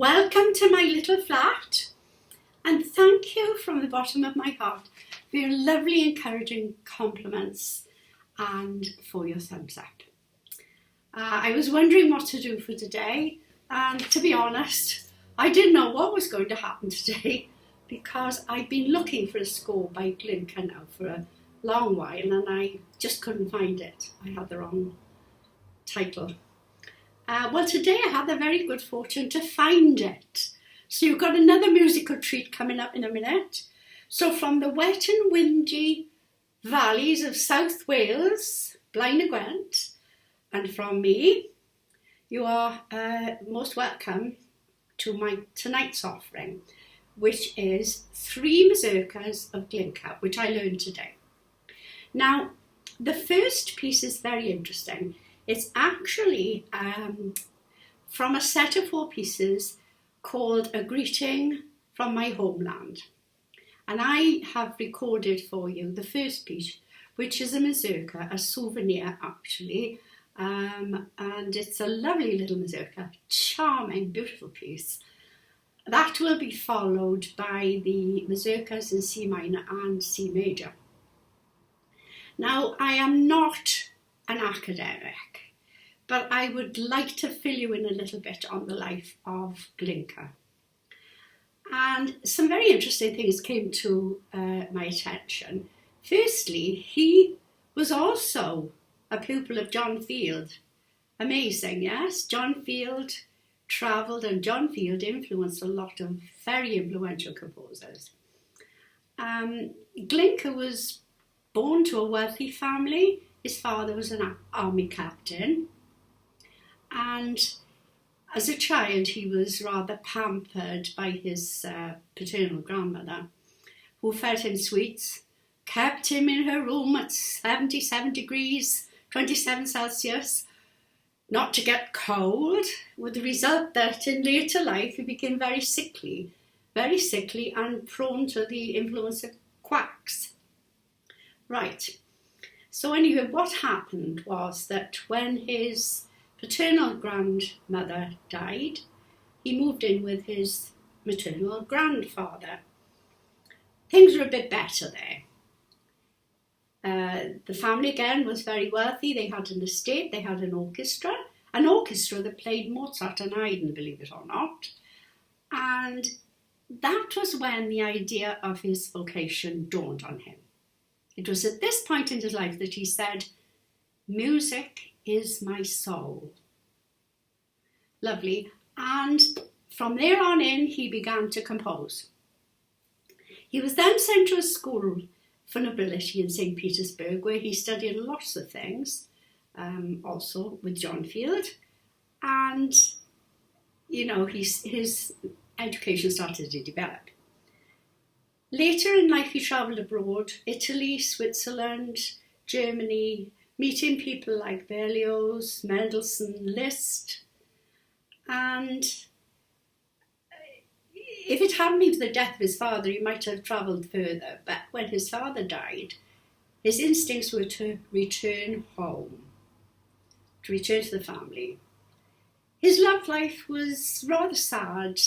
Welcome to my little flat, and thank you from the bottom of my heart for your lovely encouraging compliments and for your thumbs up. I was wondering what to do for today, and to be honest, I didn't know what was going to happen today because I've been looking for a score by Glinka now for a long while and I just couldn't find it. I had the wrong title. Well, today I had the very good fortune to find it. So you've got another musical treat coming up in a minute. So from the wet and windy valleys of South Wales, Blaen y Gwent, and from me, you are most welcome to my tonight's offering, which is 3 Mazurkas of Glinka, which I learned today. Now, the first piece is very interesting. It's actually from a set of 4 pieces called A Greeting from My Homeland. And I have recorded for you the first piece, which is a Mazurka, a Souvenir actually. And it's a lovely little Mazurka, charming, beautiful piece. That will be followed by the Mazurkas in C minor and C major. Now, I am not an academic, but I would like to fill you in a little bit on the life of Glinka. And some very interesting things came to my attention. Firstly, he was also a pupil of John Field. Amazing, yes? John Field travelled and John Field influenced a lot of very influential composers. Glinka was born to a wealthy family. His father was an army captain, and as a child he was rather pampered by his paternal grandmother, who fed him sweets, kept him in her room at 77 degrees, 27 Celsius, not to get cold, with the result that in later life he became very sickly and prone to the influence of quacks. Right. So anyway, what happened was that when his paternal grandmother died, he moved in with his maternal grandfather. Things were a bit better there. The family again was very wealthy. They had an estate, they had an orchestra that played Mozart and Haydn, believe it or not. And that was when the idea of his vocation dawned on him. It was at this point in his life that he said, "Music is my soul." Lovely. And from there on in, he began to compose. He was then sent to a school for nobility in St. Petersburg, where he studied lots of things, also with John Field. And, you know, his education started to develop. Later in life, he travelled abroad, Italy, Switzerland, Germany, meeting people like Berlioz, Mendelssohn, Liszt. And if it hadn't been for the death of his father, he might have travelled further. But when his father died, his instincts were to return home, to return to the family. His love life was rather sad.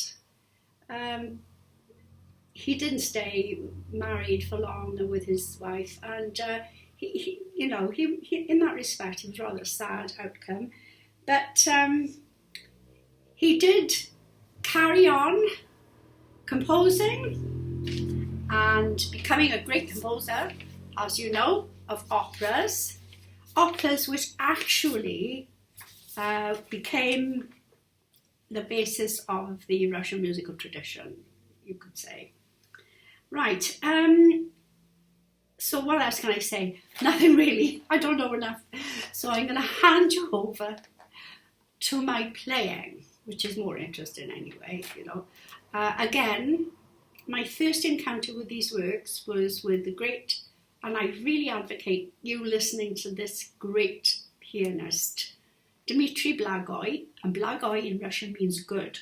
He didn't stay married for long with his wife, and he in that respect, it was rather a sad outcome. But he did carry on composing and becoming a great composer, as you know, of operas which actually became the basis of the Russian musical tradition, you could say. Right, so what else can I say? Nothing really, I don't know enough. So I'm going to hand you over to my playing, which is more interesting anyway, you know. Again, my first encounter with these works was with the great, and I really advocate you listening to this great pianist, Dmitri Blagoy, and Blagoy in Russian means good.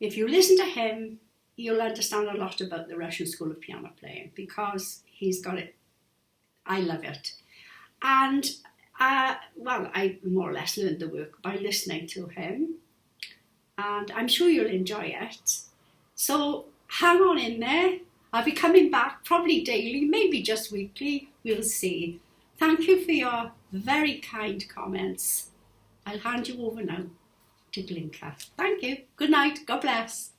If you listen to him, you'll understand a lot about the Russian school of piano playing because he's got it. I love it. And, I more or less learned the work by listening to him. and I'm sure you'll enjoy it. So hang on in there. I'll be coming back probably daily, maybe just weekly, we'll see. Thank you for your very kind comments. I'll hand you over now to Glinka. Thank you. Good night. God bless.